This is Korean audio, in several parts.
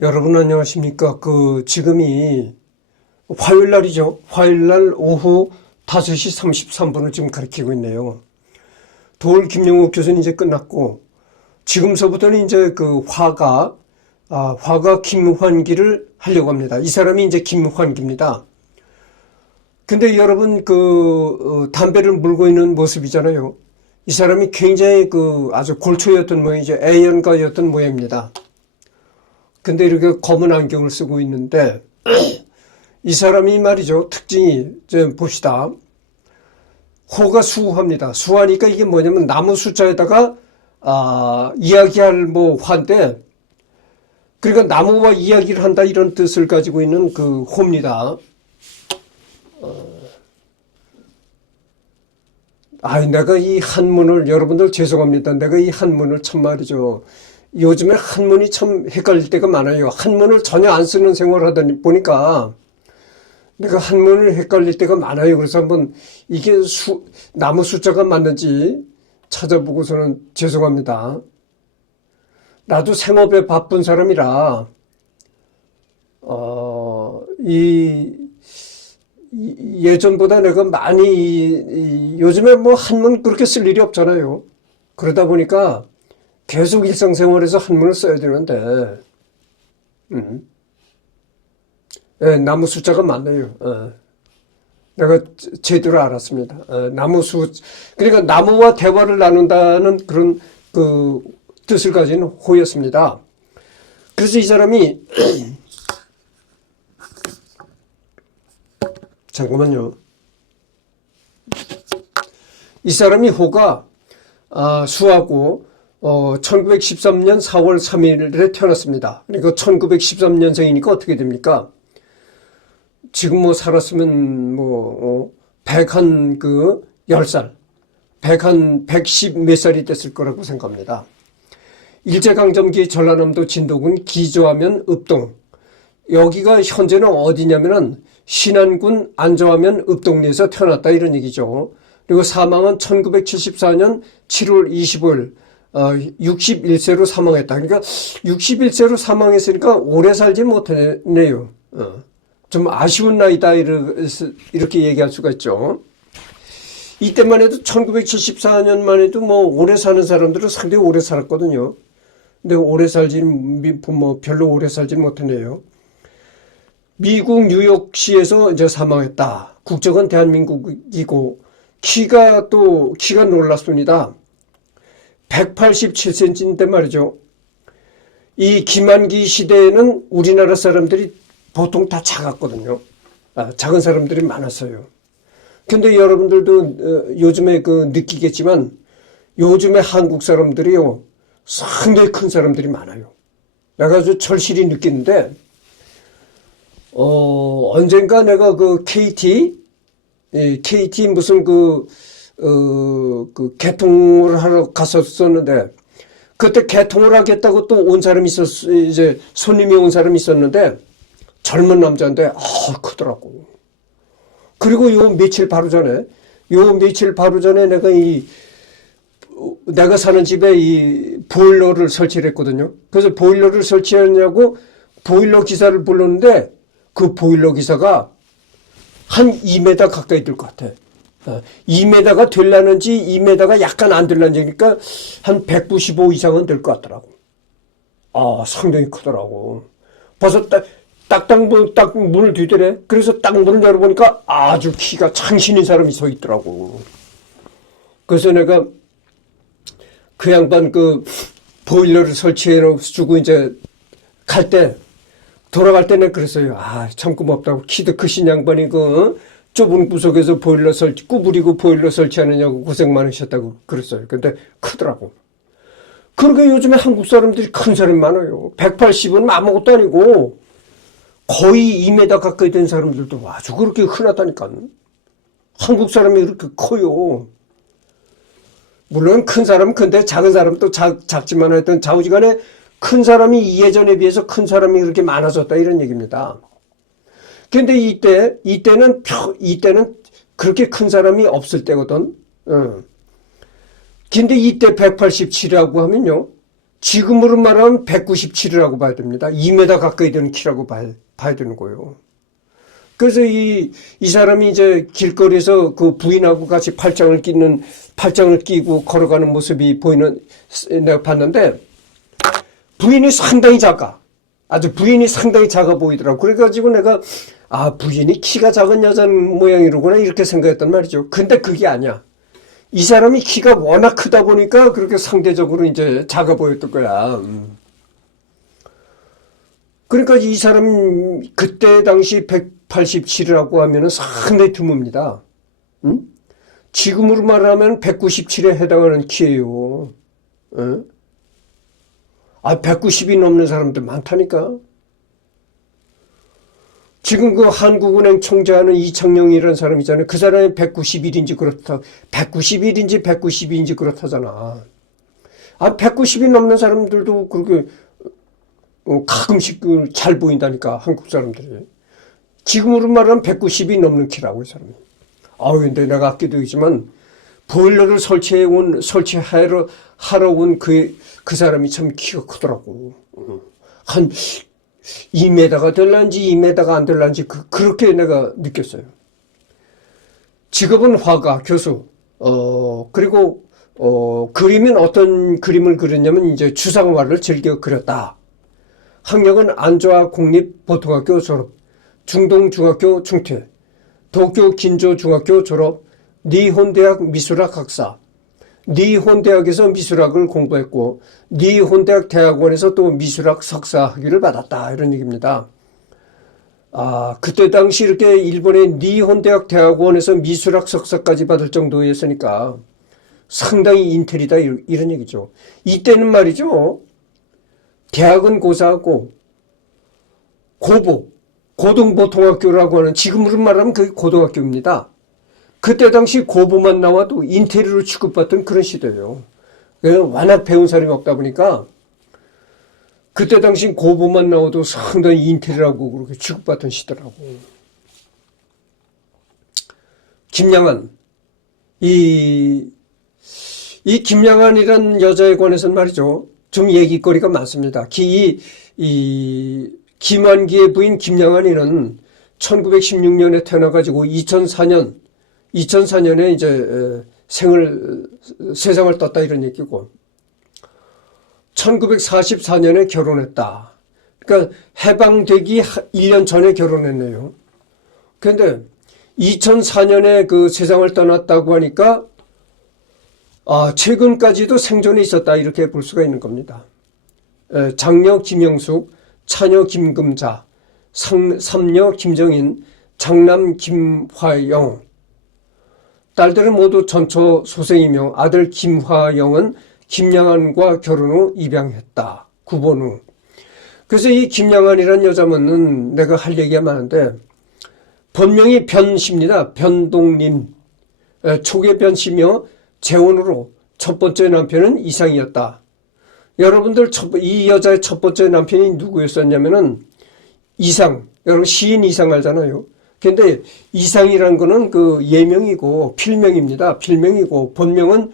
여러분 안녕하십니까? 지금이 화요일 날이죠. 화요일 날 오후 5시 33분을 지금 가리키고 있네요. 도올 김영욱 교수는 이제 끝났고, 지금서부터는 이제 화가 김환기를 하려고 합니다. 이 사람이 이제 김환기입니다. 근데 여러분, 담배를 물고 있는 모습이잖아요. 이 사람이 굉장히 아주 골초였던 모양이죠. 애연가였던 모양입니다. 근데 이렇게 검은 안경을 쓰고 있는데, 이 사람이 말이죠. 특징이, 좀 봅시다. 호가 수화입니다. 수화니까 이게 뭐냐면 나무 숫자에다가, 이야기할 화인데, 그러니까 나무와 이야기를 한다 이런 뜻을 가지고 있는 호입니다. 내가 이 한문을, 여러분들 죄송합니다. 내가 이 한문을 참 말이죠. 요즘에 한문이 참 헷갈릴 때가 많아요. 한문을 전혀 안 쓰는 생활을 하다 보니까 내가 한문을 헷갈릴 때가 많아요. 그래서 한번 이게 나무 숫자가 맞는지 찾아보고서는 죄송합니다. 나도 생업에 바쁜 사람이라, 예전보다 내가 많이, 요즘에 한문 그렇게 쓸 일이 없잖아요. 그러다 보니까 계속 일상생활에서 한문을 써야 되는데, 예, 나무 숫자가 맞네요. 내가 제대로 알았습니다. 그러니까 나무와 대화를 나눈다는 그런 뜻을 가진 호였습니다. 그래서 이 사람이, 잠깐만요. 이 사람이 호가, 수하고, 1913년 4월 3일에 태어났습니다. 그러니까 1913년생이니까 어떻게 됩니까? 지금 살았으면 10살, 110 몇 살이 됐을 거라고 생각합니다. 일제강점기 전라남도 진도군 기조하면 읍동. 여기가 현재는 어디냐면은 신안군 안저하면 읍동리에서 태어났다 이런 얘기죠. 그리고 사망은 1974년 7월 25일 61세로 사망했다. 그러니까 61세로 사망했으니까 오래 살지 못했네요. 좀 아쉬운 나이다 이렇게 얘기할 수가 있죠. 이때만 해도 1974년만 해도 오래 사는 사람들은 상당히 오래 살았거든요. 근데 별로 오래 살지 못했네요. 미국 뉴욕시에서 이제 사망했다. 국적은 대한민국이고 키가 놀랐습니다. 187cm인데 말이죠. 이 김한기 시대에는 우리나라 사람들이 보통 다 작았거든요. 작은 사람들이 많았어요. 근데 여러분들도 요즘에 느끼겠지만 요즘에 한국 사람들이요 상당히 큰 사람들이 많아요. 내가 아주 절실히 느끼는데 언젠가 내가 KT 무슨 개통을 하러 갔었는데 그때 개통을 하겠다고 또 온 사람이 이제 손님이 온 사람이 있었는데 젊은 남자인데 크더라고. 그리고 며칠 바로 전에 내가 사는 집에 이 보일러를 설치를 했거든요. 그래서 보일러를 설치하냐고 보일러 기사를 불렀는데 그 보일러 기사가 한 2m 가까이 될 것 같아. 2m가 되려는지 2m가 약간 안 되려니까 한 195 이상은 될 것 같더라고. 상당히 크더라고. 벌써 딱 문을 뒤더래. 그래서 딱 문을 열어보니까 아주 키가 창신인 사람이 서 있더라고. 그래서 내가 그 양반 보일러를 설치해주고 이제 돌아갈 때 내가 그랬어요. 참 고맙다고. 키도 크신 양반이 좁은 구석에서 구부리고 보일러 설치하느냐고 고생 많으셨다고 그랬어요. 근데 크더라고. 그러게 요즘에 한국 사람들이 큰 사람이 많아요. 180은 아무것도 아니고 거의 2m 가까이 된 사람들도 아주 그렇게 흔하다니까. 한국 사람이 이렇게 커요. 물론 큰 사람은 큰데 작은 사람도 작지만 하여튼 좌우지간에 큰 사람이 예전에 비해서 큰 사람이 그렇게 많아졌다 이런 얘기입니다. 근데 이때는 그렇게 큰 사람이 없을 때거든. 근데 이때 187이라고 하면요. 지금으로 말하면 197이라고 봐야 됩니다. 2m 가까이 되는 키라고 봐야 되는 거예요. 그래서 이 사람이 이제 길거리에서 그 부인하고 같이 팔짱을 끼고 걸어가는 모습이 내가 봤는데, 부인이 상당히 작아. 부인이 상당히 작아 보이더라고. 그래가지고 내가, 부인이 키가 작은 여자 모양이로구나, 이렇게 생각했단 말이죠. 근데 그게 아니야. 이 사람이 키가 워낙 크다 보니까 그렇게 상대적으로 이제 작아 보였던 거야. 그러니까 이 사람 그때 당시 187이라고 하면은 상당히 드뭅니다. 지금으로 말하면 197에 해당하는 키예요. 190이 넘는 사람들 많다니까. 지금 그 한국은행 총재하는 이창용이라는 사람 있잖아요. 그 사람이 191인지 그렇다. 191인지 192인지 그렇다잖아. 190이 넘는 사람들도 그렇게 가끔씩 잘 보인다니까, 한국 사람들이. 지금으로 말하면 190이 넘는 키라고, 이 사람이. 근데 내가 아끼도 있지만, 보일러를 하러 온 그 사람이 참 키가 크더라고. 한 2m가 될란지 2m가 안 될란지 그렇게 내가 느꼈어요. 직업은 화가, 교수. 그리고 그림은 어떤 그림을 그렸냐면 이제 추상화를 즐겨 그렸다. 학력은 안좌 공립보통학교 졸업, 중동중학교 중퇴, 도쿄 긴조 중학교 졸업, 니혼대학 미술학 학사, 니혼대학에서 미술학을 공부했고 니혼대학 대학원에서 또 미술학 석사 학위를 받았다, 이런 얘기입니다. 그때 당시 이렇게 일본의 니혼대학 대학원에서 미술학 석사까지 받을 정도였으니까 상당히 인텔이다, 이런 얘기죠. 이때는 말이죠, 대학은 고사하고 고등보통학교라고 하는, 지금으로 말하면 그게 고등학교입니다. 그때 당시 고보만 나와도 인테리어로 취급받던 그런 시대예요. 워낙 배운 사람이 없다 보니까 그때 당시 고보만 나와도 상당히 인테리어라고 그렇게 취급받던 시대라고. 김양한, 이 김양한이라는 여자에 관해서는 말이죠, 좀 얘기거리가 많습니다. 김환기의 부인 김양한이는 1916년에 태어나가지고 2004년에 이제 세상을 떴다, 이런 얘기고, 1944년에 결혼했다. 그러니까 해방되기 1년 전에 결혼했네요. 그런데 2004년에 그 세상을 떠났다고 하니까 최근까지도 생존에 있었다, 이렇게 볼 수가 있는 겁니다. 장녀 김영숙, 차녀 김금자, 삼녀 김정인, 장남 김화영, 딸들은 모두 전처 소생이며 아들 김화영은 김양한과 결혼 후 입양했다. 구본 후. 그래서 이 김양한이라는 여자분은 내가 할 얘기가 많은데, 본명이 변씨입니다. 변동림. 초계 변씨며 재혼으로 첫 번째 남편은 이상이었다. 여러분들 이 여자의 첫 번째 남편이 누구였었냐면은 이상. 여러분 시인 이상 알잖아요. 근데 이상이라는 거는 그 예명이고 필명입니다. 필명이고 본명은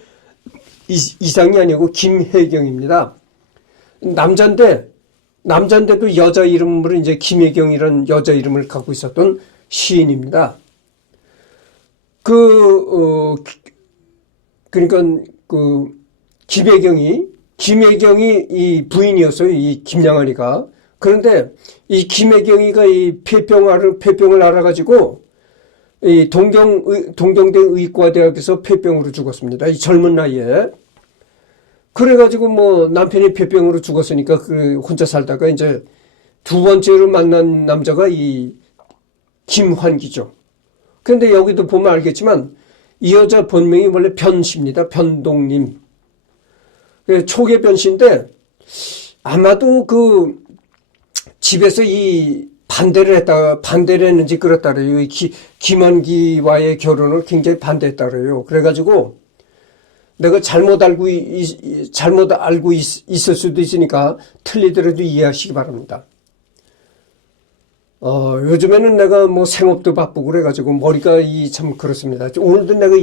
이상이 아니고 김혜경입니다. 남잔데도 여자 이름으로 이제 김혜경이라는 여자 이름을 갖고 있었던 시인입니다. 그러니까 김혜경이 이 부인이었어요, 이 김양한이가. 그런데 이 김혜경이가 이 폐병을 알아가지고 이 동경대 의과대학에서 폐병으로 죽었습니다. 이 젊은 나이에. 그래가지고 뭐 남편이 폐병으로 죽었으니까 혼자 살다가 이제 두 번째로 만난 남자가 이 김환기죠. 그런데 여기도 보면 알겠지만 이 여자 본명이 원래 변씨입니다. 변동님. 초계 변씨인데 아마도 집에서 이 반대를 했는지 그렇다 그래요. 김환기와의 결혼을 굉장히 반대했다 그래요. 그래가지고 내가 잘못 알고 있을 수도 있으니까 틀리더라도 이해하시기 바랍니다. 요즘에는 내가 뭐 생업도 바쁘고 그래가지고 머리가 참 그렇습니다. 오늘도 내가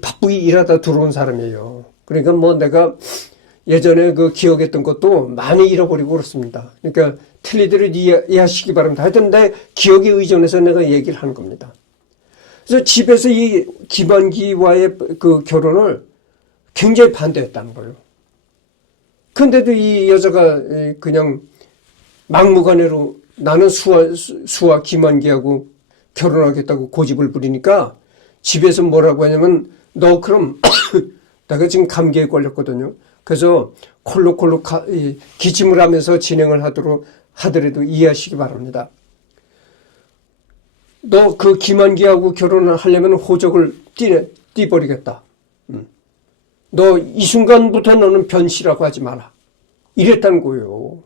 바쁘게 일하다 들어온 사람이에요. 그러니까 뭐 내가 예전에 그 기억했던 것도 많이 잃어버리고 그렇습니다. 그러니까 틀리도록 이해하시기 바랍니다. 하여튼 내 기억에 의존해서 내가 얘기를 하는 겁니다. 그래서 집에서 이 김한기와의 그 결혼을 굉장히 반대했다는 거예요. 근데도 이 여자가 그냥 막무가내로 나는 수와 김한기하고 결혼하겠다고 고집을 부리니까 집에서 뭐라고 하냐면 너 그럼 내가 지금 감기에 걸렸거든요. 그래서 콜록콜록 기침을 하면서 진행을 하더라도 이해하시기 바랍니다. 너 그 김한기하고 결혼을 하려면 호적을 띄버리겠다. 너 이 순간부터 너는 변씨라고 하지 마라. 이랬다는 거예요.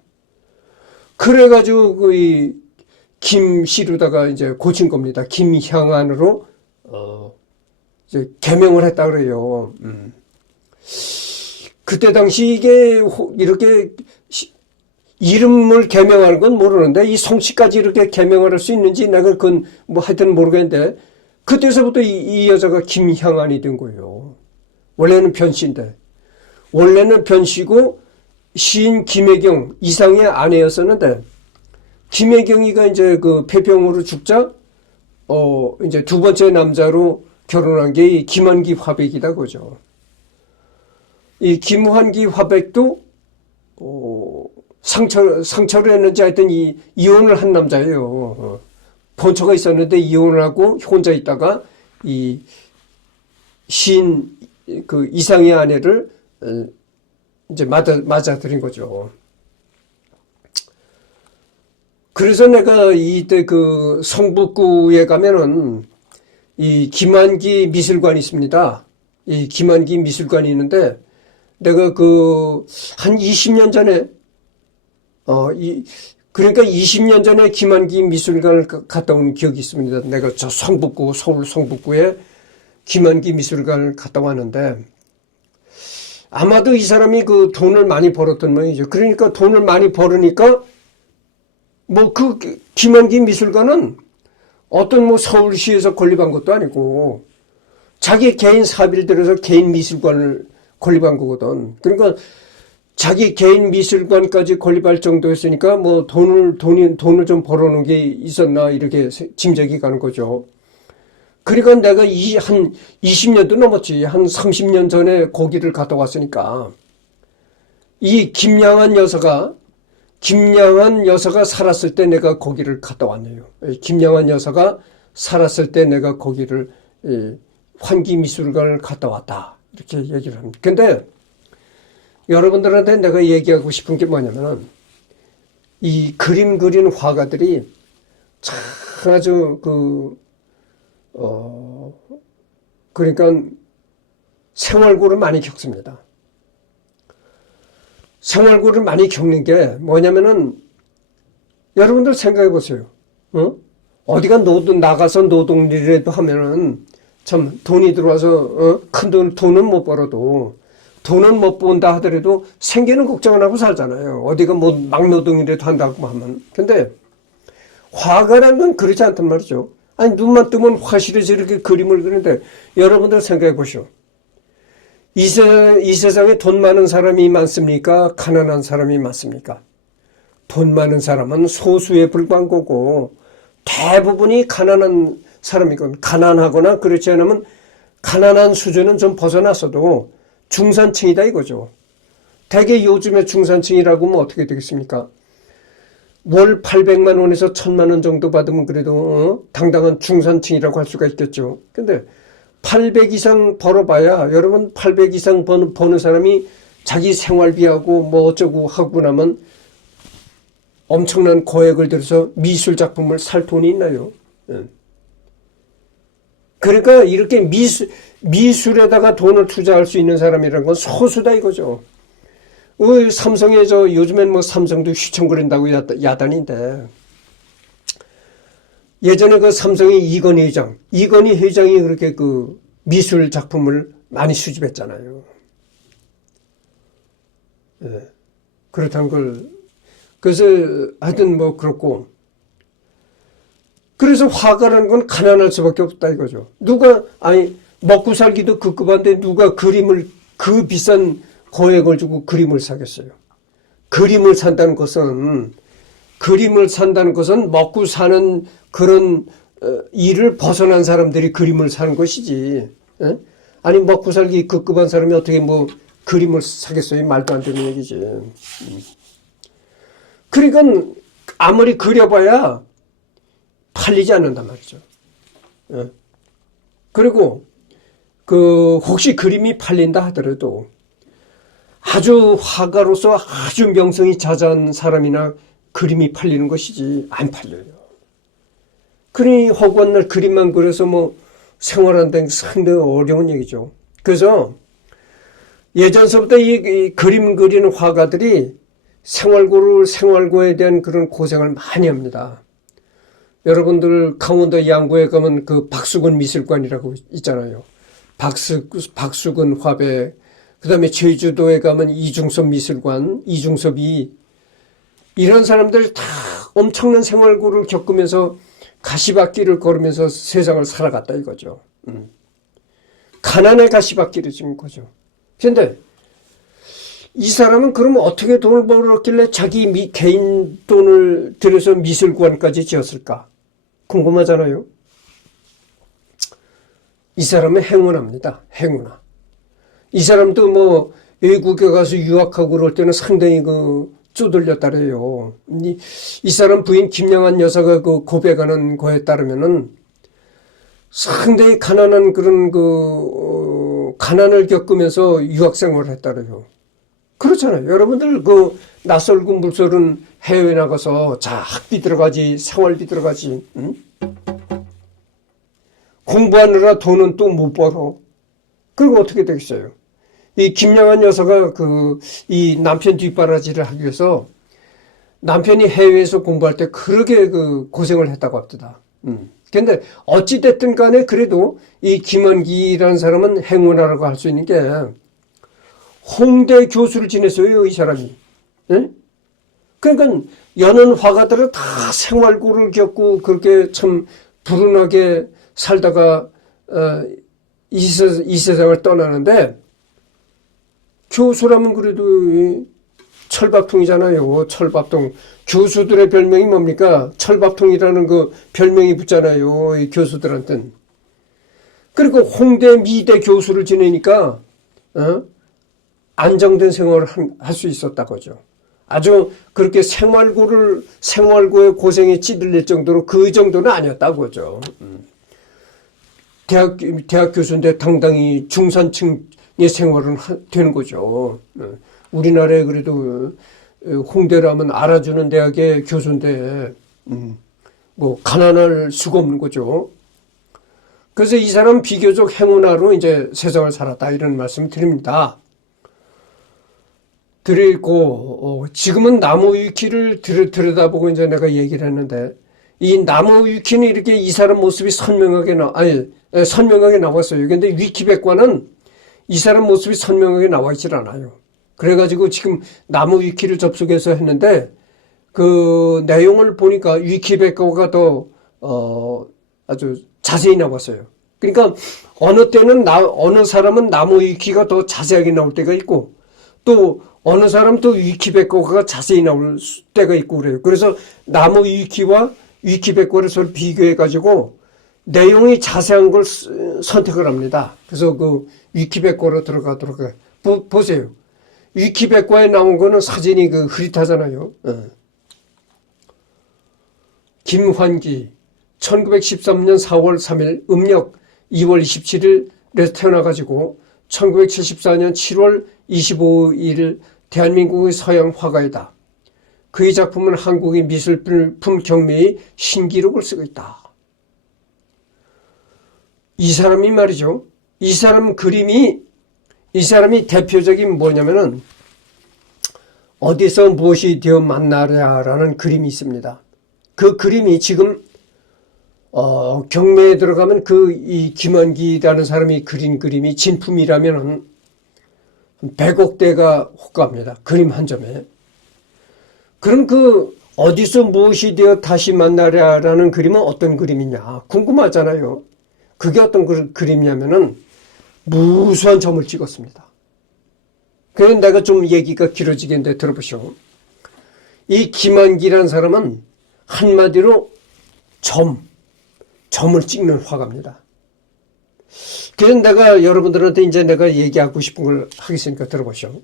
그래가지고 그 김씨로다가 이제 고친 겁니다. 김향안으로 이제 개명을 했다 그래요. 그때 당시 이게 이렇게 이름을 개명하는 건 모르는데 이 성씨까지 이렇게 개명을 할 수 있는지 내가 그건 뭐 하여튼 모르겠는데 그때서부터 이 여자가 김향안이 된 거예요. 원래는 변씨인데 원래는 변씨고 시인 김혜경 이상의 아내였었는데 김혜경이가 이제 그 폐병으로 죽자 이제 두 번째 남자로 결혼한 게 이 김한기 화백이다 그죠. 이 김한기 화백도 상처를 했는지 하여튼 이혼을 한 남자예요. 본처가 있었는데 이혼을 하고 혼자 있다가 이 시인 그 이상의 아내를 이제 맞아들인 거죠. 그래서 내가 이때 그 성북구에 가면은 이 김한기 미술관이 있습니다. 이 김한기 미술관이 있는데 내가 그 한 20년 전에 그러니까 20년 전에 김한기 미술관을 갔다 온 기억이 있습니다. 내가 저 성북구 서울 성북구에 김한기 미술관을 갔다 왔는데 아마도 이 사람이 그 돈을 많이 벌었던 모양이죠. 그러니까 돈을 많이 벌으니까 뭐 그 김한기 미술관은 어떤 뭐 서울시에서 건립한 것도 아니고 자기 개인 사비를 들여서 개인 미술관을 건립한 거거든. 그러니까 자기 개인 미술관까지 건립할 정도였으니까 뭐 돈을 좀 벌어놓은 게 있었나 이렇게 짐작이 가는 거죠. 그러니까 내가 한 20년도 넘었지. 한 30년 전에 거기를 갔다 왔으니까 이 김양한 여사가 살았을 때 내가 거기를 갔다 왔네요. 김양한 여사가 살았을 때 내가 거기를 환기미술관을 갔다 왔다. 이렇게 얘기를 합니다. 근데 여러분들한테 내가 얘기하고 싶은 게 뭐냐면은 이 그림 그린 화가들이 참 아주 그러니까 생활고를 많이 겪습니다. 생활고를 많이 겪는 게 뭐냐면은 여러분들 생각해 보세요. 어디가 나가서 노동일이라도 하면은 참 돈이 들어와서 큰 돈은 못 벌어도 돈은 못 번다 하더라도 생계는 걱정을 하고 살잖아요. 어디가 뭐 막노동이라도 한다고 하면. 근데 화가라는 건 그렇지 않단 말이죠. 아니 눈만 뜨면 화실에서 이렇게 그림을 그리는데 여러분들 생각해 보시오. 이 세상에 돈 많은 사람이 많습니까? 가난한 사람이 많습니까? 돈 많은 사람은 소수에 불과한 거고 대부분이 가난한 사람이건 가난하거나 그렇지 않으면 가난한 수준은 좀 벗어났어도 중산층이다 이거죠. 대개 요즘에 중산층이라고 하면 어떻게 되겠습니까? 월 800만 원에서 1000만 원 정도 받으면 그래도 당당한 중산층이라고 할 수가 있겠죠. 근데 800 이상 벌어봐야 여러분 800 이상 버는 사람이 자기 생활비하고 뭐 어쩌고 하고 나면 엄청난 거액을 들여서 미술 작품을 살 돈이 있나요? 그러니까 이렇게 미술에다가 돈을 투자할 수 있는 사람이라는 건 소수다 이거죠. 삼성에 요즘엔 뭐 삼성도 휘청거린다고 야단인데 예전에 그 삼성의 이건희 회장이 그렇게 그 미술 작품을 많이 수집했잖아요. 예. 그렇다는 걸 그래서 하여튼 뭐 그렇고 그래서 화가라는 건 가난할 수밖에 없다 이거죠. 먹고 살기도 급급한데 누가 그림을 그 비싼 거액을 주고 그림을 사겠어요? 그림을 산다는 것은 먹고 사는 그런 일을 벗어난 사람들이 그림을 사는 것이지. 에? 아니 먹고 살기 급급한 사람이 어떻게 뭐 그림을 사겠어요? 말도 안 되는 얘기지. 그러니까 아무리 그려봐야 팔리지 않는단 말이죠. 에? 그리고 혹시 그림이 팔린다 하더라도 아주 화가로서 아주 명성이 자자한 사람이나 그림이 팔리는 것이지 안 팔려요. 그러니 허구한 날 그림만 그려서 뭐 생활한다는 게 상당히 어려운 얘기죠. 그래서 예전서부터 이 그림 그리는 화가들이 생활고에 대한 그런 고생을 많이 합니다. 여러분들 강원도 양구에 가면 그 박수근 미술관이라고 있잖아요. 박수근 화백, 그 다음에 제주도에 가면 이중섭 미술관, 이중섭이 이런 사람들 다 엄청난 생활고를 겪으면서 가시밭길을 걸으면서 세상을 살아갔다 이거죠. 가난의 가시밭길을 지은 거죠. 그런데 이 사람은 그럼 어떻게 돈을 벌었길래 자기 개인 돈을 들여서 미술관까지 지었을까? 궁금하잖아요. 이 사람은 행운합니다. 행운아. 이 사람도 뭐 외국에 가서 유학하고 그럴 때는 상당히 쪼들렸다래요. 이 사람 부인 김영한 여사가 고백하는 거에 따르면은 상당히 가난한 그런 가난을 겪으면서 유학 생활을 했다래요. 그렇잖아요. 여러분들 낯설고 물설은 해외 나가서 자 학비 들어가지 생활비 들어가지 응? 공부하느라 돈은 또 못 벌어. 그리고 어떻게 되겠어요? 이 김양한 여사가 이 남편 뒷바라지를 하기 위해서 남편이 해외에서 공부할 때 그렇게 고생을 했다고 합니다. 근데 어찌됐든 간에 그래도 이 김원기라는 사람은 행운아라고 할 수 있는 게 홍대 교수를 지냈어요, 이 사람이. 네? 그러니까 여는 화가들은 다 생활고를 겪고 그렇게 참 불운하게 살다가 이 세상을 떠나는데 교수라면 그래도 철밥통이잖아요. 철밥통. 교수들의 별명이 뭡니까? 철밥통이라는 별명이 붙잖아요. 이 교수들한테는. 그리고 홍대 미대 교수를 지내니까 안정된 생활을 할 수 있었다고죠. 아주 그렇게 생활고의 고생에 찌들릴 정도로 그 정도는 아니었다고죠. 대학 교수인데 당당히 중산층의 생활은 되는 거죠. 우리나라에 그래도 홍대라면 알아주는 대학의 교수인데 뭐 가난할 수가 없는 거죠. 그래서 이 사람 비교적 행운아로 이제 세상을 살았다 이런 말씀을 드립니다. 드리고 지금은 나무 위키를 들여다보고 이제 내가 얘기를 했는데 이 나무 위키는 이렇게 이 사람 모습이 선명하게 나왔어요. 근데 위키백과는 이 사람 모습이 선명하게 나와 있질 않아요. 그래가지고 지금 나무 위키를 접속해서 했는데 그 내용을 보니까 위키백과가 더 아주 자세히 나왔어요. 그러니까 어느 때는 어느 사람은 나무 위키가 더 자세하게 나올 때가 있고 또 어느 사람은 또 위키백과가 자세히 나올 때가 있고 그래요. 그래서 나무 위키와 위키백과를 서로 비교해가지고 내용이 자세한 걸 선택을 합니다. 그래서 위키백과로 들어가도록 해요. 보세요. 위키백과에 나온 거는 사진이 흐릿하잖아요. 김환기 1913년 4월 3일 음력 2월 27일에 태어나가지고 1974년 7월 25일 대한민국의 서양 화가이다. 그의 작품은 한국의 미술품 경매의 신기록을 쓰고 있다. 이 사람이 말이죠. 이 사람이 대표적인 뭐냐면은 어디서 무엇이 되어 만나랴라는 그림이 있습니다. 그 그림이 지금 경매에 들어가면 이 김원기라는 사람이 그린 그림이 진품이라면 100억대가 호가합니다. 그림 한 점에. 그럼 어디서 무엇이 되어 다시 만나랴라는 그림은 어떤 그림이냐 궁금하잖아요. 그게 어떤 그림이냐면은 무수한 점을 찍었습니다. 그래서 내가 좀 얘기가 길어지겠는데 들어보시오. 이 김한기라는 사람은 한마디로 점을 찍는 화가입니다. 그래서 내가 여러분들한테 이제 내가 얘기하고 싶은 걸 하겠으니까 들어보시오.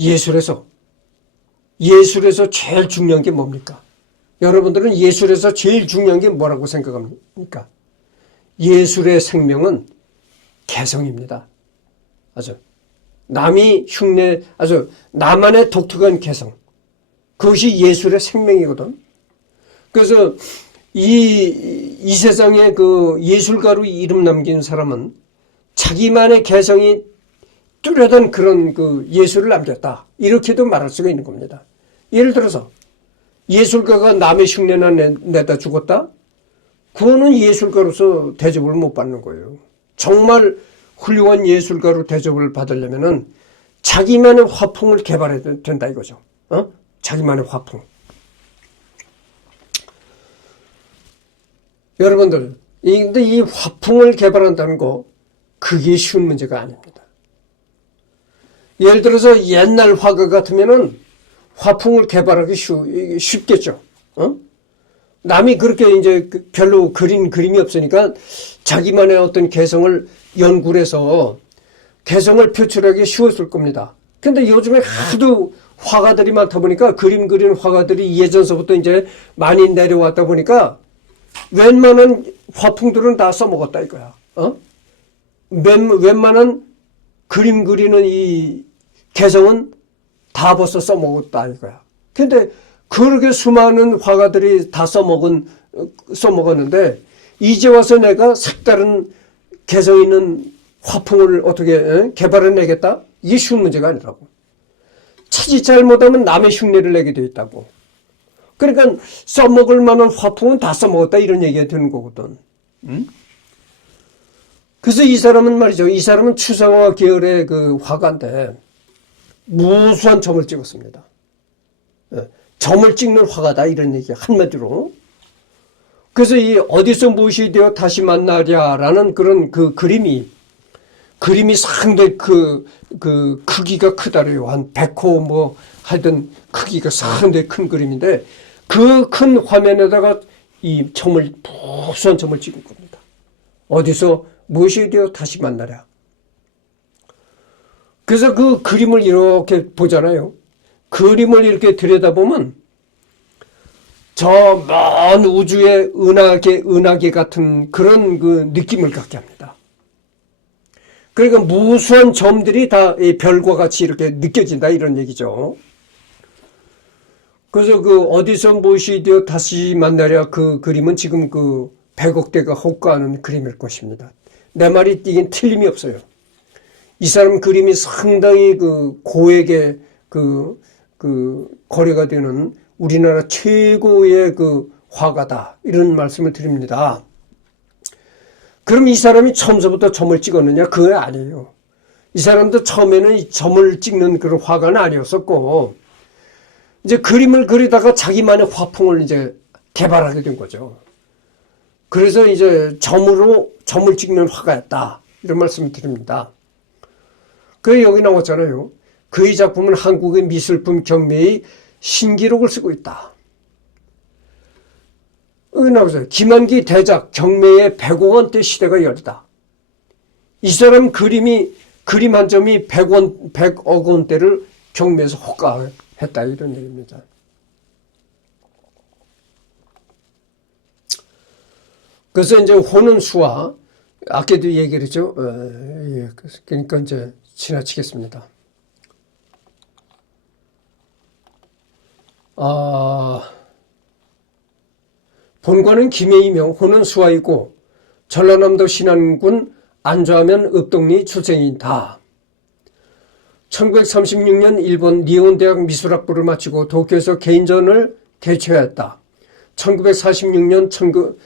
예술에서 제일 중요한 게 뭡니까? 여러분들은 예술에서 제일 중요한 게 뭐라고 생각합니까? 예술의 생명은 개성입니다. 나만의 독특한 개성. 그것이 예술의 생명이거든. 그래서 이 세상에 그 예술가로 이름 남긴 사람은 자기만의 개성이 뚜렷한 그런 그 예술을 남겼다. 이렇게도 말할 수가 있는 겁니다. 예를 들어서 예술가가 남의 흉내나 내다 죽었다? 그거는 예술가로서 대접을 못 받는 거예요. 정말 훌륭한 예술가로 대접을 받으려면은 자기만의 화풍을 개발해야 된다 이거죠. 자기만의 화풍. 여러분들, 근데 이 화풍을 개발한다는 거, 그게 쉬운 문제가 아닙니다. 예를 들어서 옛날 화가 같으면은 화풍을 개발하기 쉽겠죠. 남이 그렇게 이제 별로 그린 그림이 없으니까 자기만의 어떤 개성을 연구를 해서 개성을 표출하기 쉬웠을 겁니다. 근데 요즘에 하도 화가들이 많다 보니까 그림 그리는 화가들이 예전서부터 이제 많이 내려왔다 보니까 웬만한 화풍들은 다 써먹었다 이거야. 웬만한 그림 그리는 이 개성은 다 벌써 써먹었다 이거야. 근데 그렇게 수많은 화가들이 다 써먹었는데 이제 와서 내가 색다른 개성 있는 화풍을 어떻게 개발해내겠다? 이게 쉬운 문제가 아니라고. 차지 잘못하면 남의 흉내를 내게 돼 있다고. 그러니까 써먹을 만한 화풍은 다 써먹었다 이런 얘기가 되는 거거든. 그래서 이 사람은 말이죠. 이 사람은 추상화 계열의 그 화가인데 무수한 점을 찍었습니다. 점을 찍는 화가다 이런 얘기 한마디로. 그래서 이 어디서 무엇이 되어 다시 만나랴라는 그런 그 그림이 상당히 그 크기가 크다래요. 한 100호 뭐 하여튼 크기가 상당히 큰 그림인데 그 큰 화면에다가 이 무수한 점을 찍은 겁니다. 어디서 무엇이 되어 다시 만나랴. 그래서 그 그림을 이렇게 보잖아요. 그림을 이렇게 들여다보면 저 먼 우주의 은하계 같은 그런 그 느낌을 갖게 합니다. 그러니까 무수한 점들이 다 별과 같이 이렇게 느껴진다 이런 얘기죠. 그래서 그 어디서 무엇이 되어 다시 만나랴 그 그림은 지금 그 100억대가 호가하는 그림일 것입니다. 내 말이 이게 틀림이 없어요. 이 사람 그림이 상당히 그 고액의 그 거래가 되는 우리나라 최고의 그 화가다 이런 말씀을 드립니다. 그럼 이 사람이 처음서부터 점을 찍었느냐? 그거 아니에요. 이 사람도 처음에는 점을 찍는 그런 화가는 아니었었고 이제 그림을 그리다가 자기만의 화풍을 이제 개발하게 된 거죠. 그래서 이제 점을 찍는 화가였다 이런 말씀을 드립니다. 그래서 여기 나왔잖아요. 그의 작품은 한국의 미술품 경매의 신기록을 쓰고 있다. 여기 나오죠. 김한기 대작 경매의 100억 원대 시대가 열리다. 이 사람 그림 한 점이 100억 원대를 경매에서 호가했다 이런 얘기입니다. 그래서 이제 호는 수화 아까도 얘기를 했죠. 그러니까 이제 지나치겠습니다. 본관은 김해이며 호는 수화이고 전라남도 신안군 안좌하면 읍동리 출생이다. 1936년 일본 니혼대학 미술학부를 마치고 도쿄에서 개인전을 개최하였다. 1946년에서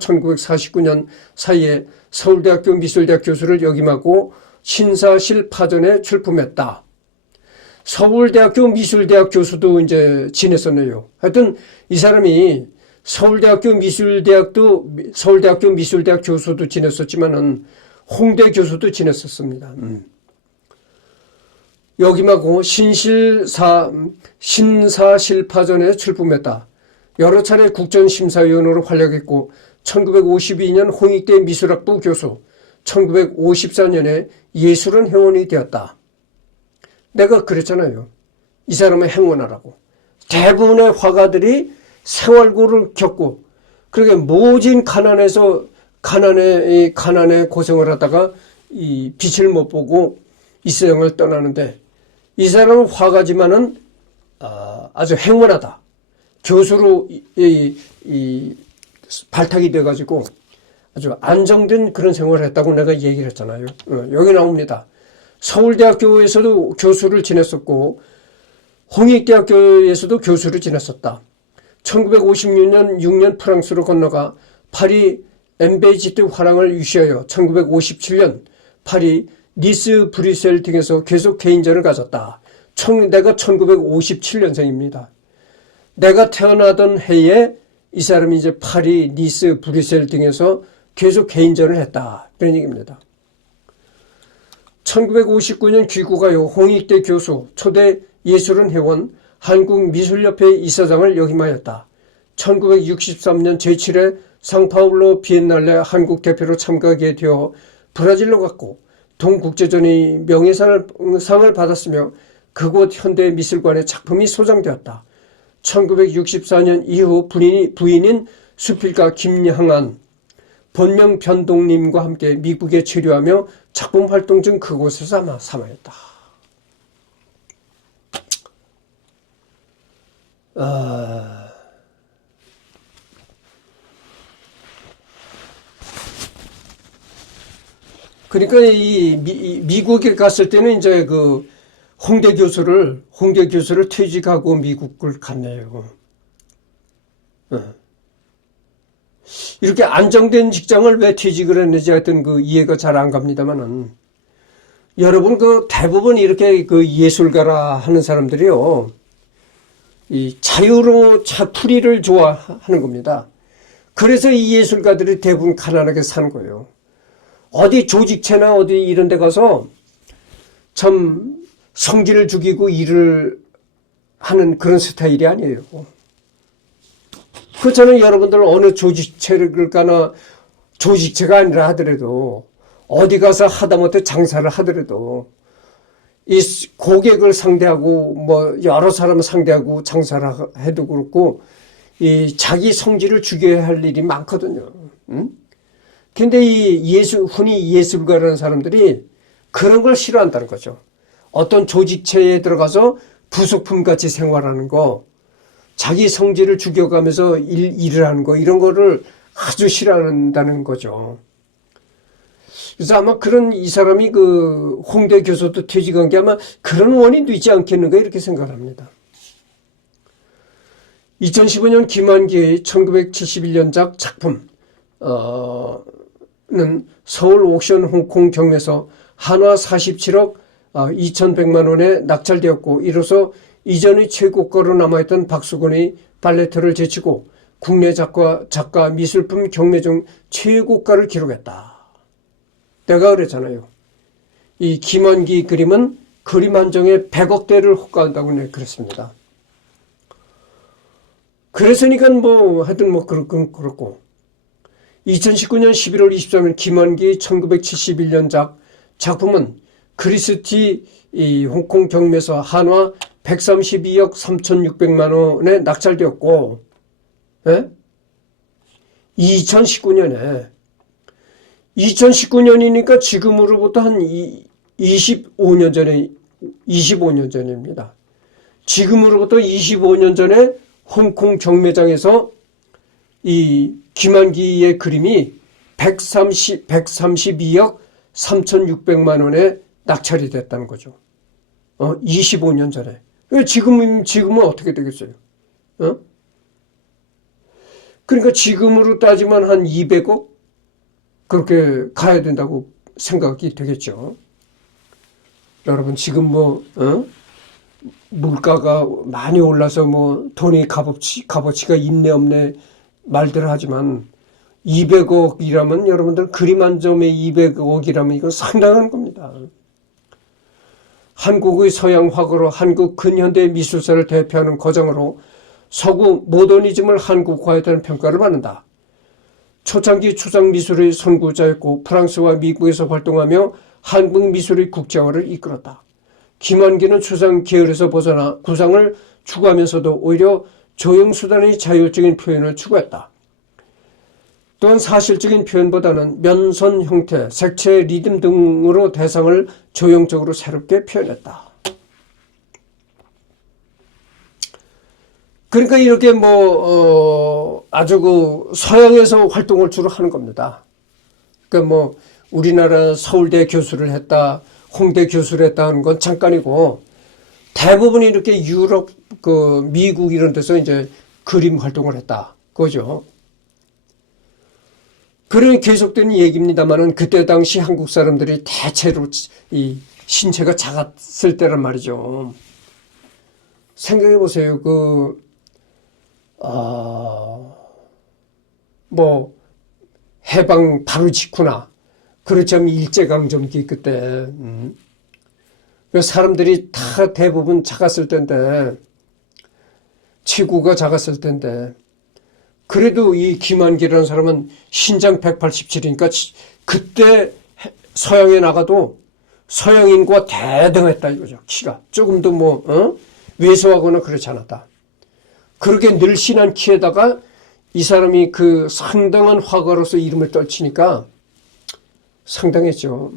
1949년 사이에 서울대학교 미술대학 교수를 역임하고 신사실 파전에 출품했다. 서울대학교 미술대학 교수도 이제 지냈었네요. 하여튼 이 사람이 서울대학교 미술대학 교수도 지냈었지만은 홍대 교수도 지냈었습니다. 여기마고 신사실파전에 출품했다. 여러 차례 국전심사위원으로 활약했고 1952년 홍익대 미술학부 교수, 1954년에 예술원 회원이 되었다. 내가 그랬잖아요. 이 사람은 행운하라고. 대부분의 화가들이 생활고를 겪고 그렇게 모진 가난에 고생을 하다가 이 빛을 못 보고 이 세상을 떠나는데 이 사람은 화가지만은 아주 행운하다. 교수로 발탁이 돼가지고 아주 안정된 그런 생활을 했다고 내가 얘기를 했잖아요. 여기 나옵니다. 서울대학교에서도 교수를 지냈었고 홍익대학교에서도 교수를 지냈었다. 1956년 6년 프랑스로 건너가 파리 엠베지트 화랑을 유시하여 1957년 파리 니스 브뤼셀 등에서 계속 개인전을 가졌다. 내가 1957년생입니다. 내가 태어나던 해에 이 사람이 이제 파리, 니스, 브뤼셀 등에서 계속 개인전을 했다. 그런 얘기입니다. 1959년 귀국하여 홍익대 교수, 초대 예술원 회원, 한국미술협회 이사장을 역임하였다. 1963년 제7회 상파울로 비엔날레 한국 대표로 참가하게 되어 브라질로 갔고 동국제전의 명예상을 받았으며 그곳 현대미술관에 작품이 소장되었다. 1964년 이후 부인인 수필가 김향안, 본명 변동님과 함께 미국에 체류하며 작품 활동 중 그곳에서 사망했다. 그러니까 미국에 갔을 때는 이제 그 홍대 교수를 퇴직하고 미국을 갔네요. 이렇게 안정된 직장을 왜 퇴직을 했는지 하여튼 그 이해가 잘 안 갑니다만은 여러분 그 대부분 이렇게 그 예술가라 하는 사람들이요. 이 자유로 풀이를 좋아하는 겁니다. 그래서 이 예술가들이 대부분 가난하게 사는 거예요. 어디 조직체나 어디 이런 데 가서 참 성질을 죽이고 일을 하는 그런 스타일이 아니에요. 그렇잖아요. 여러분들 어느 조직체를 가나 조직체가 아니라 하더라도 어디 가서 하다못해 장사를 하더라도 이 고객을 상대하고 뭐 여러 사람을 상대하고 장사를 해도 그렇고 이 자기 성질을 죽여야 할 일이 많거든요. 근데 이 흔히 예술가라는 사람들이 그런 걸 싫어한다는 거죠. 어떤 조직체에 들어가서 부속품같이 생활하는 거, 자기 성질을 죽여가면서 일을 하는 거, 이런 거를 아주 싫어한다는 거죠. 그래서 아마 이 사람이 그 홍대 교수도 퇴직한 게 아마 그런 원인도 있지 않겠는가 이렇게 생각합니다. 2015년 김한기의 1971년작 작품, 는 서울 옥션 홍콩 경매에서 한화 47억 2,100만 원에 낙찰되었고 이로써 이전의 최고가로 남아있던 박수근의 발레트를 제치고 국내 작가 미술품 경매 중 최고가를 기록했다. 내가 그랬잖아요. 이 김한기 그림은 그림 한 장에 100억대를 호가한다고 내가 그랬습니다. 그랬으니까 하여튼 그렇고 2019년 11월 23일 김한기 1971년작 작품은 크리스티 홍콩 경매에서 한화 132억 3,600만 원에 낙찰되었고 2019년이니까 지금으로부터 한 25년 전입니다. 지금으로부터 25년 전에 홍콩 경매장에서 이 김한기의 그림이 132억 3,600만 원에 낙찰이 됐다는 거죠. 25년 전에. 지금은 어떻게 되겠어요? 그러니까 지금으로 따지면 한 200억? 그렇게 가야 된다고 생각이 되겠죠. 여러분, 지금 물가가 많이 올라서 돈이 값어치가 있네 없네 말들 하지만 200억이라면 여러분들 그림 한 점에 200억이라면 이건 상당한 겁니다. 한국의 서양 화가로 한국 근현대 미술사를 대표하는 거장으로 서구 모더니즘을 한국화했다는 평가를 받는다. 초창기 추상 미술의 선구자였고 프랑스와 미국에서 활동하며 한국 미술의 국제화를 이끌었다. 김환기는 추상 계열에서 벗어나 구상을 추구하면서도 오히려 조형수단의 자율적인 표현을 추구했다. 또한 사실적인 표현보다는 면선 형태, 색채, 리듬 등으로 대상을 조형적으로 새롭게 표현했다. 그러니까 이렇게 아주 서양에서 활동을 주로 하는 겁니다. 그러니까 우리나라 서울대 교수를 했다, 홍대 교수를 했다 하는 건 잠깐이고, 대부분 이렇게 유럽, 미국 이런 데서 이제 그림 활동을 했다. 그거죠. 그런 계속되는 얘기입니다만은 그때 당시 한국 사람들이 대체로 이 신체가 작았을 때란 말이죠. 생각해 보세요. 해방 바로 직후나, 그렇지만 일제강점기 그때, 사람들이 다 대부분 작았을 텐데, 체구가 작았을 텐데, 그래도 이 김한기라는 사람은 신장 187이니까 그때 서양에 나가도 서양인과 대등했다 이거죠. 키가. 조금도 왜소하거나 그렇지 않았다. 그렇게 늘씬한 키에다가 이 사람이 그 상당한 화가로서 이름을 떨치니까 상당했죠.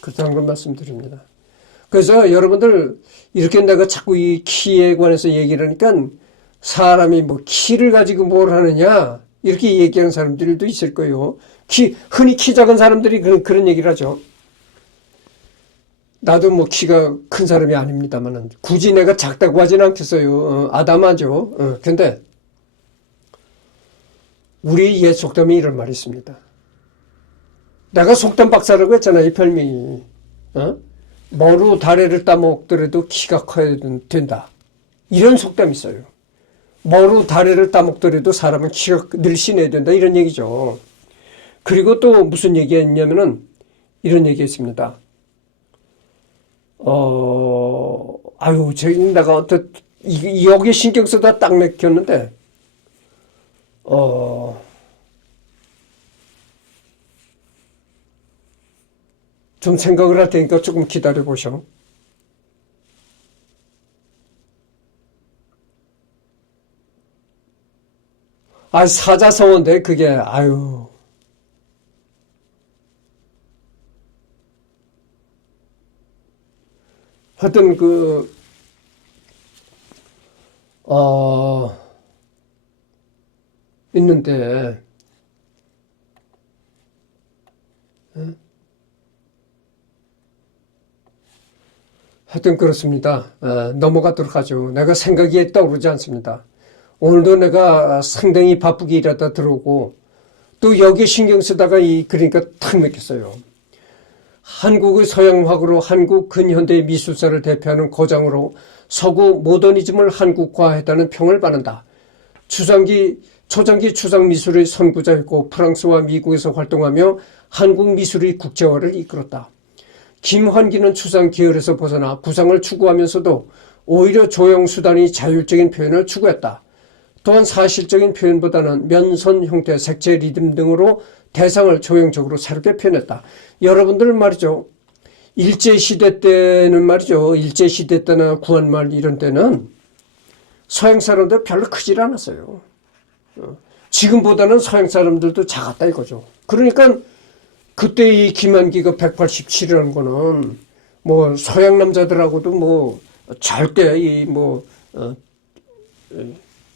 그렇다는 걸 말씀드립니다. 그래서 여러분들 이렇게 내가 자꾸 이 키에 관해서 얘기를 하니까 사람이 키를 가지고 뭘 하느냐 이렇게 얘기하는 사람들도 있을 거예요. 흔히 키 작은 사람들이 그런 얘기를 하죠. 나도 키가 큰 사람이 아닙니다만은 굳이 내가 작다고 하지는 않겠어요. 아담하죠. 근데 우리 옛 속담에 이런 말이 있습니다. 내가 속담 박사라고 했잖아요. 이 별명이. 머루 다래를 따먹더라도 키가 커야 된다. 이런 속담이 있어요. 머루 다래를 따먹더라도 사람은 키가 늘씬해야 된다. 이런 얘기죠. 그리고 또 무슨 얘기가 있냐면은 이런 얘기가 있습니다. 내가 여기에 신경 쓰다 딱 맥혔는데, 좀 생각을 할 테니까 조금 기다려 보셔. 사자성어인데, 그게, 하여튼 있는데, 하여튼 그렇습니다. 넘어가도록 하죠. 내가 생각이 떠오르지 않습니다. 오늘도 내가 상당히 바쁘게 일하다 들어오고, 또 여기에 신경 쓰다가 그러니까 탁 맥혔어요. 한국의 서양화가로 한국 근현대 미술사를 대표하는 거장으로 서구 모더니즘을 한국화했다는 평을 받는다. 초창기 추상 미술의 선구자였고 프랑스와 미국에서 활동하며 한국 미술의 국제화를 이끌었다. 김환기는 추상 계열에서 벗어나 구상을 추구하면서도 오히려 조형수단의 자율적인 표현을 추구했다. 또한 사실적인 표현보다는 면선 형태, 색채, 리듬 등으로 대상을 조형적으로 새롭게 표현했다. 여러분들 말이죠. 일제시대 때는 말이죠. 일제시대 때나 구한말 이런 때는 서양 사람들 별로 크질 않았어요. 지금보다는 서양 사람들도 작았다 이거죠. 그러니까 그때 이 김한기가 187이라는 거는 서양 남자들하고도 절대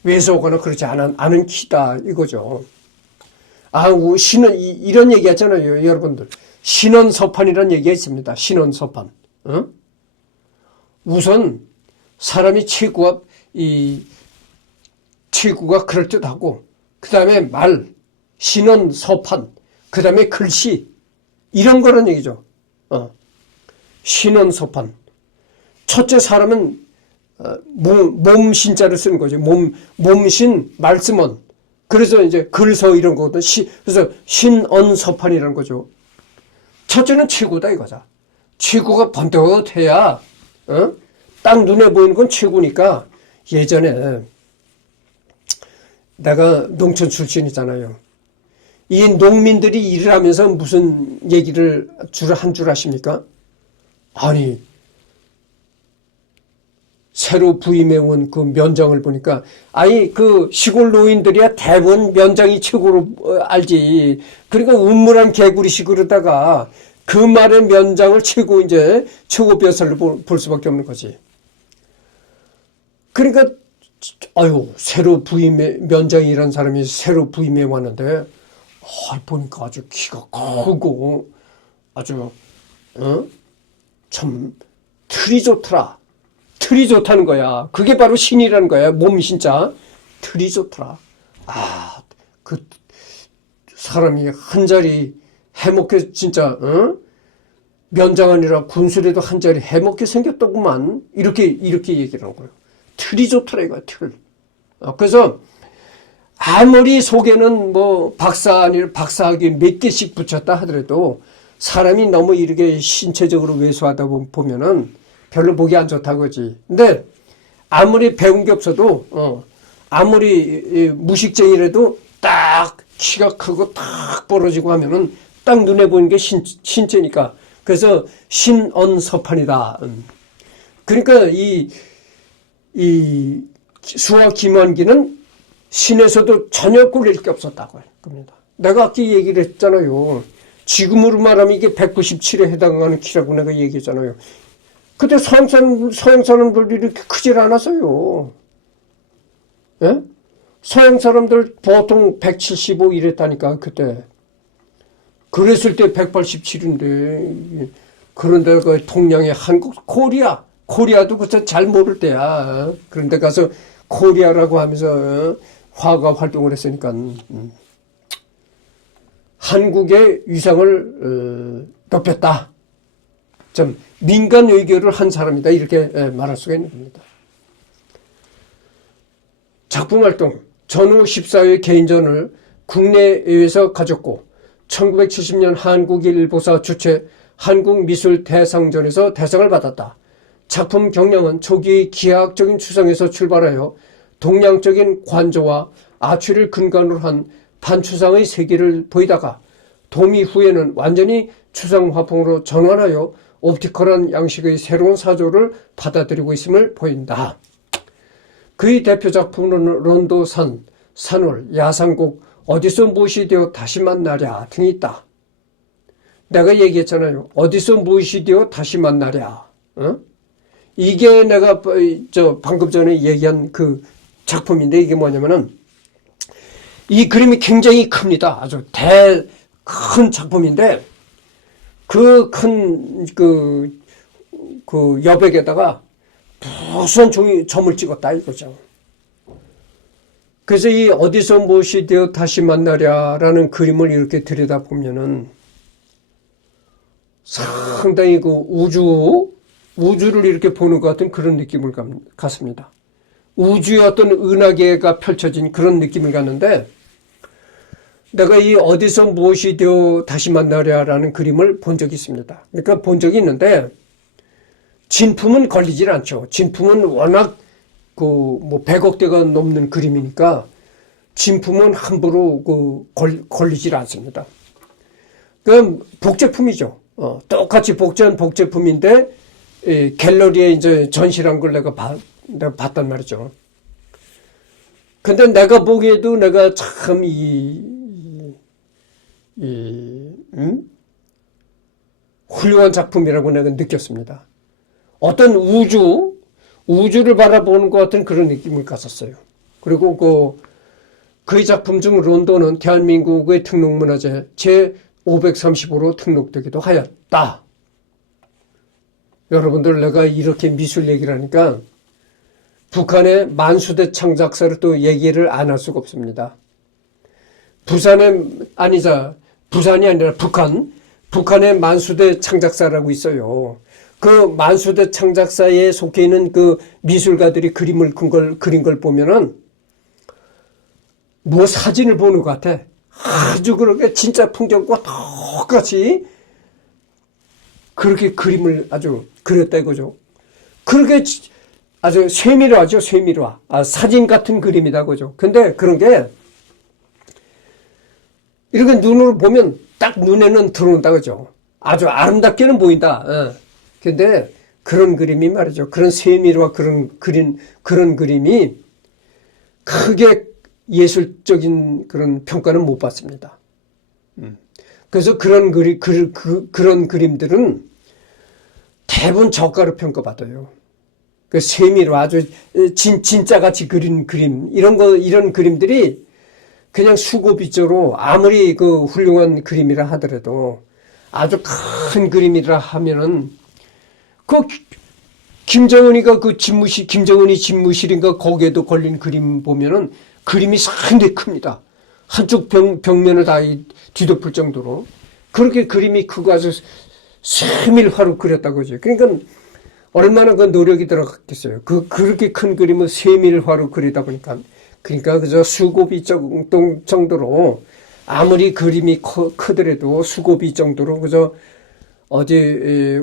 왜소하거나 그렇지 않은 키다 이거죠. 이런 얘기 하잖아요, 여러분들. 신원서판이라는 얘기가 있습니다. 신원서판. 우선 사람이 체구가 그럴듯하고, 그 다음에 신원서판, 그 다음에 글씨, 이런 거란 얘기죠. 신원서판. 첫째 사람은 몸신자를 쓰는 거죠. 몸신, 말씀원. 그래서 이제 글서 이런 거거든. 그래서 신언서판이라는 거죠. 첫째는 체구다 이거죠. 체구가 번듯해야 딱 눈에 보이는 건 최고니까 예전에 내가 농촌 출신이잖아요. 이 농민들이 일을 하면서 무슨 얘기를 한 줄 아십니까? 아니, 새로 부임해온 그 면장을 보니까, 아니, 그 시골 노인들이야 대부분 면장이 최고로 알지. 그러니까 음물한 개구리식으로다가 그 말의 면장을 최고 벼슬로 볼 수밖에 없는 거지. 그러니까, 아유, 새로 면장이라는 사람이 새로 부임해 왔는데, 보니까 아주 키가 크고, 아주, 참, 틀이 좋더라. 틀이 좋다는 거야. 그게 바로 신이라는 거야. 몸이 진짜. 틀이 좋더라. 그 사람이 한 자리 해먹게 진짜, 면장 아니라 군수라도 한 자리 해먹게 생겼더구만. 이렇게 얘기를 한 거예요. 틀이 좋더라, 이거야, 틀. 그래서, 아무리 속에는 뭐 박사학위 몇 개씩 붙였다 하더라도 사람이 너무 이렇게 신체적으로 왜소하다 보면은 별로 보기 안 좋다고 하지. 근데 아무리 배운 게 없어도 아무리 무식쟁이라도 딱 키가 크고 딱 벌어지고 하면은 딱 눈에 보이는 게 신체니까. 그래서 신언서판이다. 그러니까 이 수와 김환기는 신에서도 전혀 꿀릴 게 없었다고 합니다. 내가 아까 얘기를 했잖아요. 지금으로 말하면 이게 197에 해당하는 키라고 내가 얘기했잖아요. 그때 서양 사람들도 이렇게 크질 않았어요. 예? 서양 사람들 보통 175 이랬다니까, 그때. 그랬을 때 187인데, 그런데 그 동양의 한국, 코리아도 그때 잘 모를 때야. 그런데 가서 코리아라고 하면서 화가 활동을 했으니까, 한국의 위상을 높였다. 좀 민간 외교를 한 사람이다. 이렇게 말할 수가 있는 겁니다. 작품 활동. 전후 14회 개인전을 국내외에서 가졌고 1970년 한국일보사 주최 한국미술대상전에서 대상을 받았다. 작품 경량은 초기 기하학적인 추상에서 출발하여 동양적인 관조와 아취를 근간으로 한 반추상의 세계를 보이다가 도미 후에는 완전히 추상화풍으로 전환하여 옵티컬한 양식의 새로운 사조를 받아들이고 있음을 보인다. 그의 대표 작품은 론도산, 산월, 야상곡, 어디서 무엇이 되어 다시 만나랴 등이 있다. 내가 얘기했잖아요. 어디서 무엇이 되어 다시 만나랴. 이게 내가 방금 전에 얘기한 그 작품인데 이게 뭐냐면은 이 그림이 굉장히 큽니다. 아주 큰 작품인데 그 큰 그 여백에다가 무슨 점을 찍었다 이거죠. 그래서 이 어디서 무엇이 되어 다시 만나랴라는 그림을 이렇게 들여다보면은 상당히 그 우주를 이렇게 보는 것 같은 그런 느낌을 갖습니다. 우주의 어떤 은하계가 펼쳐진 그런 느낌을 갖는데 내가 이 어디서 무엇이 되어 다시 만나랴라는 그림을 본 적이 있습니다. 그러니까 본 적이 있는데 진품은 걸리질 않죠. 진품은 워낙 그 100억대가 넘는 그림이니까 진품은 함부로 걸리질 않습니다. 그럼 복제품이죠. 똑같이 복제한 복제품인데 갤러리에 이제 전시한 걸 내가 봤단 말이죠. 근데 내가 보기에도 내가 참 훌륭한 작품이라고 내가 느꼈습니다. 어떤 우주를 바라보는 것 같은 그런 느낌을 갖었어요. 그리고 그의 작품 중 론도는 대한민국의 등록문화재 제535로 등록되기도 하였다. 여러분들 내가 이렇게 미술 얘기를 하니까 북한의 만수대 창작사를 또 얘기를 안 할 수가 없습니다. 부산이 아니라 북한의 만수대 창작사라고 있어요. 그 만수대 창작사에 속해 있는 그 미술가들이 그림을 그린 걸 보면은 뭐 사진을 보는 것 같아. 아주 그렇게 진짜 풍경과 똑같이 그렇게 그림을 아주 그렸다 이거죠. 그렇게 아주 세밀화죠, 세밀화. 사진 같은 그림이다, 그죠? 근데 그런 게, 이렇게 눈으로 보면 딱 눈에는 들어온다, 그죠? 아주 아름답게는 보인다. 근데 그런 그림이 말이죠. 그런 세밀화, 그런 그림이 크게 예술적인 그런 평가는 못 받습니다. 그래서 그런 그런 그림들은 대부분 저가로 평가받아요. 그 세밀화, 아주 진짜같이 그린 그림, 이런 그림들이 그냥 수고비조로 아무리 그 훌륭한 그림이라 하더라도 아주 큰 그림이라 하면은 그 김정은이가 그 김정은이 집무실인가 거기에도 걸린 그림 보면은 그림이 상당히 큽니다. 한쪽 벽면을 다 뒤덮을 정도로 그렇게 그림이 크고 아주 세밀화로 그렸다고 하죠. 그러니까 얼마나 그 노력이 들어갔겠어요. 그렇게 큰 그림을 세밀화로 그리다 보니까 그러니까 그저 수고비 정도로 아무리 그림이 크더라도 수고비 정도로 그저 어디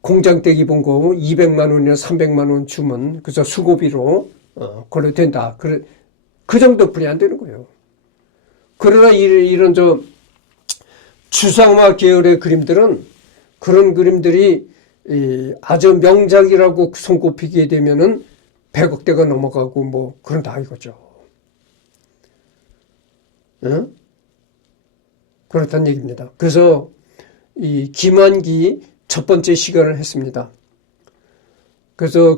공장떼기 본 거 200만 원이나 300만 원 주면 그저 수고비로 걸려도 된다. 그 정도뿐이 안 되는 거예요. 그러나 이런 추상화 계열의 그림들은 그런 그림들이 아주 명작이라고 손꼽히게 되면은 100억대가 넘어가고 뭐 그런다 이거죠. 응? 그렇다는 얘기입니다. 그래서 이 김환기 첫 번째 시간을 했습니다. 그래서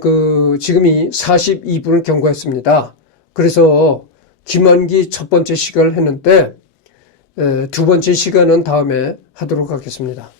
지금이 42분을 경과했습니다. 그래서 김환기 첫 번째 시간을 했는데 두 번째 시간은 다음에 하도록 하겠습니다.